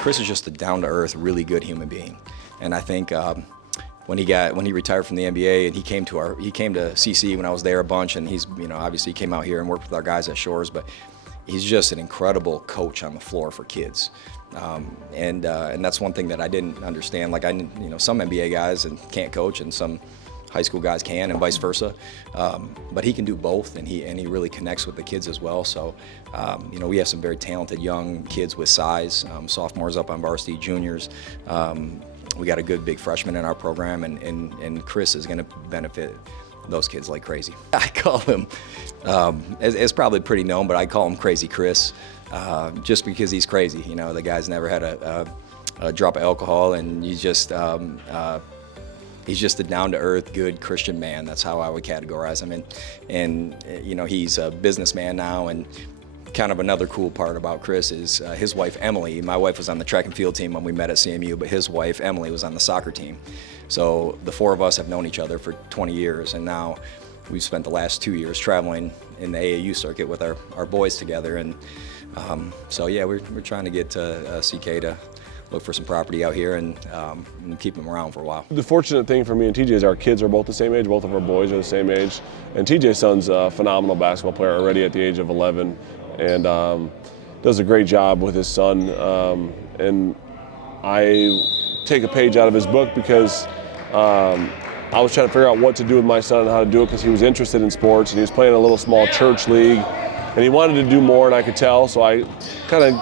Chris is just a down-to-earth, really good human being, and I think when he retired from the NBA and he came to CC when I was there a bunch, and he's obviously came out here and worked with our guys at Shores, but he's just an incredible coach on the floor for kids, and that's one thing that I didn't understand. Like some NBA guys can't coach, and some high school guys can, and vice versa. But he can do both, and he really connects with the kids as well. So, we have some very talented young kids with size, sophomores up on varsity, juniors. We got a good big freshman in our program, and Chris is going to benefit those kids like crazy. I call him, it's probably pretty known, but I call him Crazy Chris, just because he's crazy. The guy's never had a drop of alcohol, and he's just a down-to-earth, good Christian man. That's how I would categorize him. And he's a businessman now. And kind of another cool part about Chris is his wife, Emily. My wife was on the track and field team when we met at CMU, but his wife, Emily, was on the soccer team. So the four of us have known each other for 20 years, and now we've spent the last 2 years traveling in the AAU circuit with our boys together. And so yeah, we're trying to get to CK to look for some property out here and keep them around for a while. The fortunate thing for me and TJ is our kids are both the same age. Both of our boys are the same age. And TJ's son's a phenomenal basketball player already at the age of 11, and does a great job with his son. And I take a page out of his book because I was trying to figure out what to do with my son and how to do it, because he was interested in sports, and he was playing a little small church league, and he wanted to do more, and I could tell. So I kind of,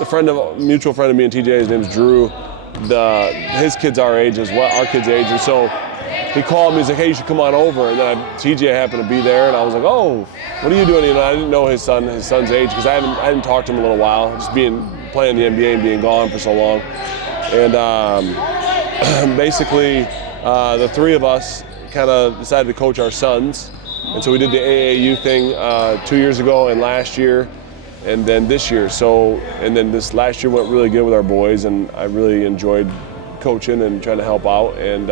a mutual friend of me and TJ, his name's Drew, his kid's our age as well, our kid's age, and so he called me, he's like, hey, you should come on over, and then TJ happened to be there, and I was like, oh, what are you doing? I didn't know his son's age, because I hadn't talked to him in a little while, just playing the NBA and being gone for so long. And basically, the three of us kind of decided to coach our sons, and so we did the AAU thing 2 years ago and last year, and then this year. And then this last year went really good with our boys, and I really enjoyed coaching and trying to help out. And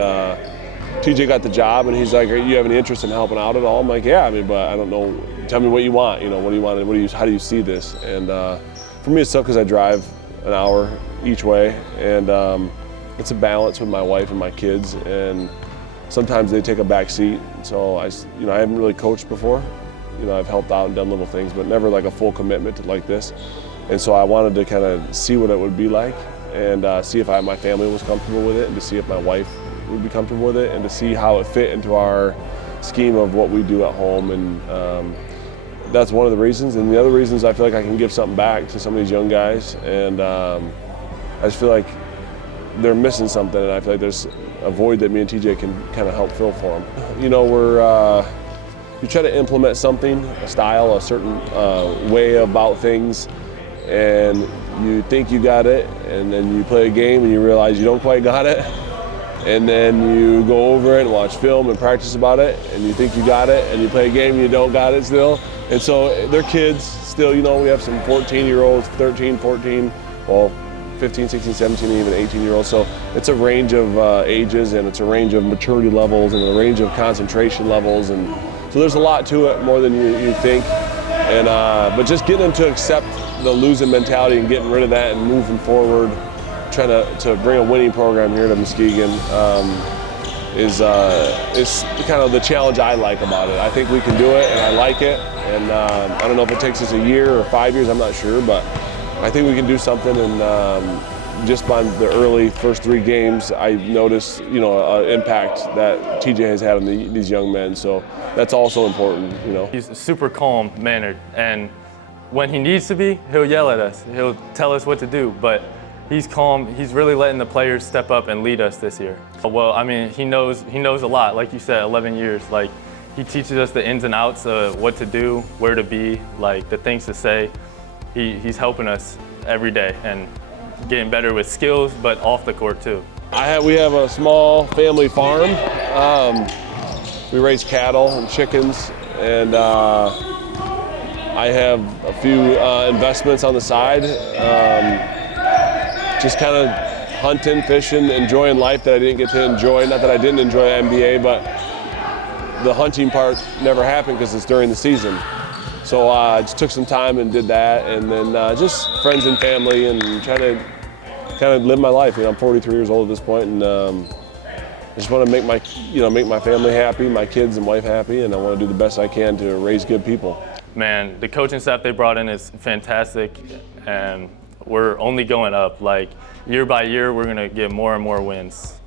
TJ got the job, and he's like, "Are you have any interest in helping out at all?" I'm like, "Yeah, but I don't know. Tell me what you want. What do you want? How do you see this?" And for me, it's tough because I drive an hour each way, and it's a balance with my wife and my kids, and sometimes they take a back seat. So I haven't really coached before. I've helped out and done little things, but never like a full commitment to like this. And so I wanted to kind of see what it would be like, and see if my family was comfortable with it, and to see if my wife would be comfortable with it, and to see how it fit into our scheme of what we do at home. And that's one of the reasons. And the other reason is I feel like I can give something back to some of these young guys, and I just feel like they're missing something, and I feel like there's a void that me and TJ can kind of help fill for them. You try to implement something, a style, a certain way about things, and you think you got it, and then you play a game and you realize you don't quite got it, and then you go over it and watch film and practice about it, and you think you got it, and you play a game and you don't got it still. And so they're kids still. We have some 14-year-olds, 13, 14, 15, 16, 17, and even 18-year-olds. So it's a range of ages, and it's a range of maturity levels, and a range of concentration levels, and so there's a lot to it, more than you think. And but just getting them to accept the losing mentality and getting rid of that and moving forward, trying to bring a winning program here to Muskegon is kind of the challenge I like about it. I think we can do it, and I like it. And I don't know if it takes us a year or 5 years, I'm not sure, but I think we can do something. And just by the early first 3 games, I noticed, an impact that TJ has had on these young men. So that's also important, He's super calm mannered, and when he needs to be, he'll yell at us. He'll tell us what to do, but he's calm. He's really letting the players step up and lead us this year. Well, he knows a lot. Like you said, 11 years. Like, he teaches us the ins and outs of what to do, where to be, like the things to say. He's helping us every day and getting better with skills, but off the court too. We have a small family farm. We raise cattle and chickens, and I have a few investments on the side. Just kind of hunting, fishing, enjoying life that I didn't get to enjoy. Not that I didn't enjoy NBA, but the hunting part never happened because it's during the season. So I just took some time and did that, and then just friends and family, and trying to kind of live my life. I'm 43 years old at this point, and I just want to make my family happy, my kids and wife happy, and I want to do the best I can to raise good people. Man, the coaching staff they brought in is fantastic, and we're only going up. Like, year by year, we're gonna get more and more wins.